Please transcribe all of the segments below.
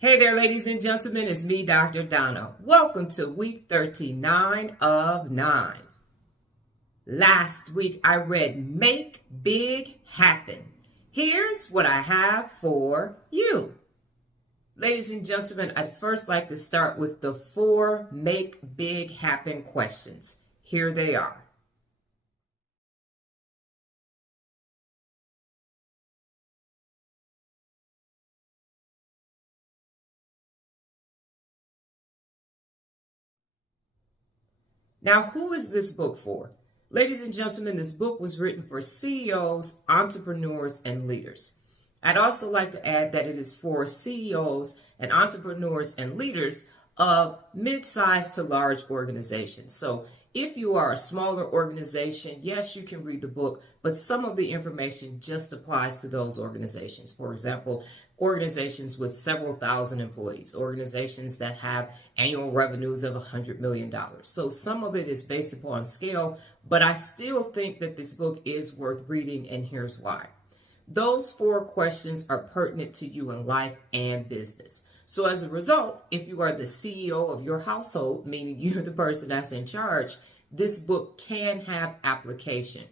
Hey there, ladies and gentlemen, it's me, Dr. Donna. Welcome to week 39 of 9. Last week I read Make Big Happen. Here's what I have for you. Ladies and gentlemen, I'd first like to start with the 4 Make Big Happen questions. Here they are. Now, who is this book for? Ladies and gentlemen, this book was written for CEOs, entrepreneurs, and leaders. I'd also like to add that it is for CEOs and entrepreneurs and leaders of mid-sized to large organizations. So if you are a smaller organization, yes, you can read the book, but some of the information just applies to those organizations. For example, organizations with several thousand employees, organizations that have annual revenues of $100 million. So some of it is based upon scale, but I still think that this book is worth reading, and here's why. Those 4 questions are pertinent to you in life and business. So as a result, if you are the CEO of your household, meaning you're the person that's in charge, this book can have application.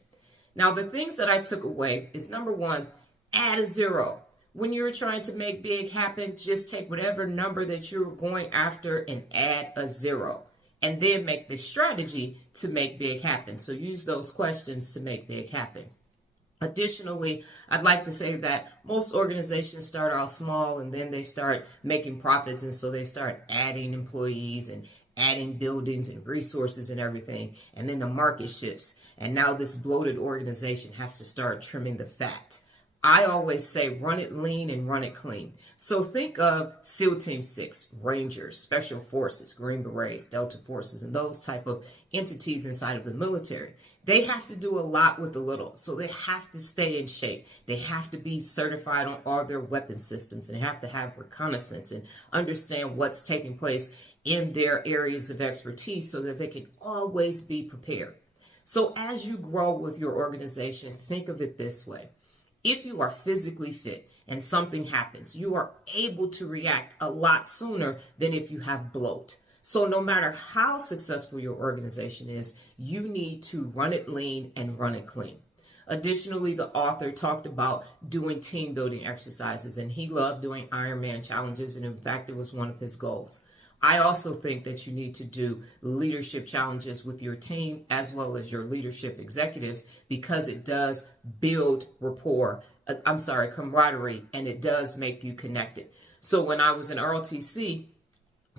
Now, the things that I took away is number 1, add a 0. When you're trying to make big happen, just take whatever number that you're going after and add a 0. And then make the strategy to make big happen. So use those questions to make big happen. Additionally, I'd like to say that most organizations start out small and then they start making profits, and so they start adding employees and adding buildings and resources and everything, and then the market shifts, and now this bloated organization has to start trimming the fat. I always say run it lean and run it clean. So think of SEAL Team 6, Rangers, Special Forces, Green Berets, Delta Forces, and those type of entities inside of the military. They have to do a lot with a little, so they have to stay in shape. They have to be certified on all their weapon systems, and they have to have reconnaissance and understand what's taking place in their areas of expertise so that they can always be prepared. So as you grow with your organization, think of it this way. If you are physically fit and something happens, you are able to react a lot sooner than if you have bloat. So no matter how successful your organization is, you need to run it lean and run it clean. Additionally, the author talked about doing team building exercises, and he loved doing Ironman challenges, and in fact, it was one of his goals. I also think that you need to do leadership challenges with your team as well as your leadership executives, because it does build camaraderie, and it does make you connected. So when I was in ROTC,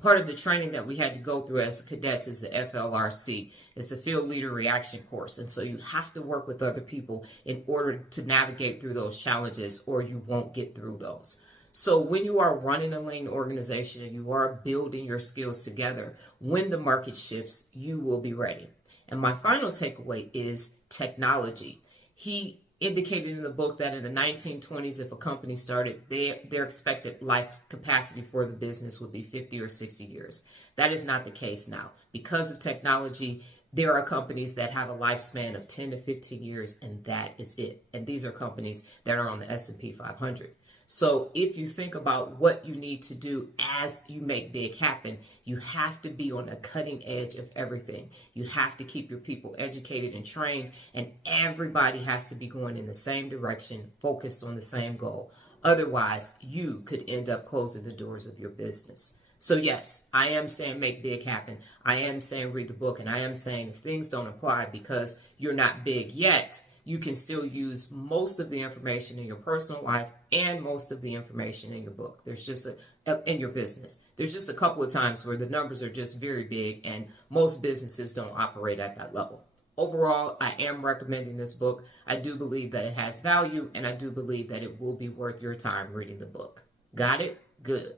part of the training that we had to go through as cadets is the FLRC. It's the Field Leader Reaction Course. And so you have to work with other people in order to navigate through those challenges, or you won't get through those. So when you are running a lean organization and you are building your skills together, when the market shifts, you will be ready. And my final takeaway is technology. He indicated in the book that in the 1920s, if a company started, their expected life capacity for the business would be 50 or 60 years. That is not the case now. Because of technology, there are companies that have a lifespan of 10 to 15 years, and that is it. And these are companies that are on the S&P 500. So if you think about what you need to do as you make big happen, you have to be on the cutting edge of everything. You have to keep your people educated and trained, and everybody has to be going in the same direction, focused on the same goal. Otherwise, you could end up closing the doors of your business. So yes, I am saying make big happen. I am saying read the book, and I am saying if things don't apply because you're not big yet, you can still use most of the information in your personal life and most of the information in your book. In your business. There's just a couple of times where the numbers are just very big, and most businesses don't operate at that level. Overall, I am recommending this book. I do believe that it has value, and I do believe that it will be worth your time reading the book. Got it? Good.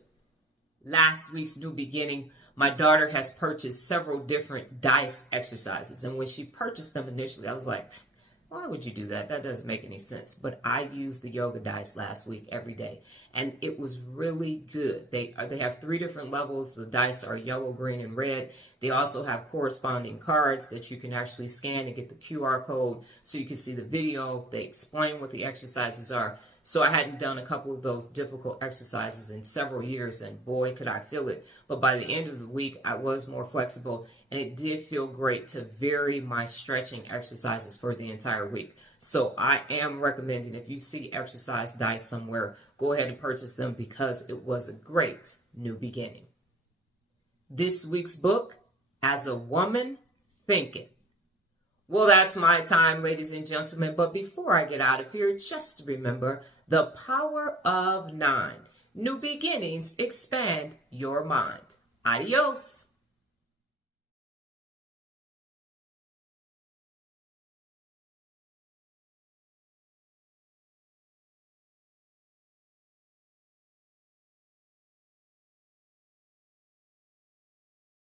Last week's new beginning, my daughter has purchased several different dice exercises, and when she purchased them initially, I was like, why would you do that? That doesn't make any sense. But I used the yoga dice last week every day, and it was really good. They have 3 different levels. The dice are yellow, green, and red. They also have corresponding cards that you can actually scan and get the QR code so you can see the video. They explain what the exercises are. So I hadn't done a couple of those difficult exercises in several years, and boy, could I feel it. But by the end of the week, I was more flexible, and it did feel great to vary my stretching exercises for the entire week. So I am recommending, if you see Exercise Dice somewhere, go ahead and purchase them because it was a great new beginning. This week's book, As a Woman Thinketh. Well, that's my time, ladies and gentlemen. But before I get out of here, just remember the power of 9. New beginnings expand your mind. Adios.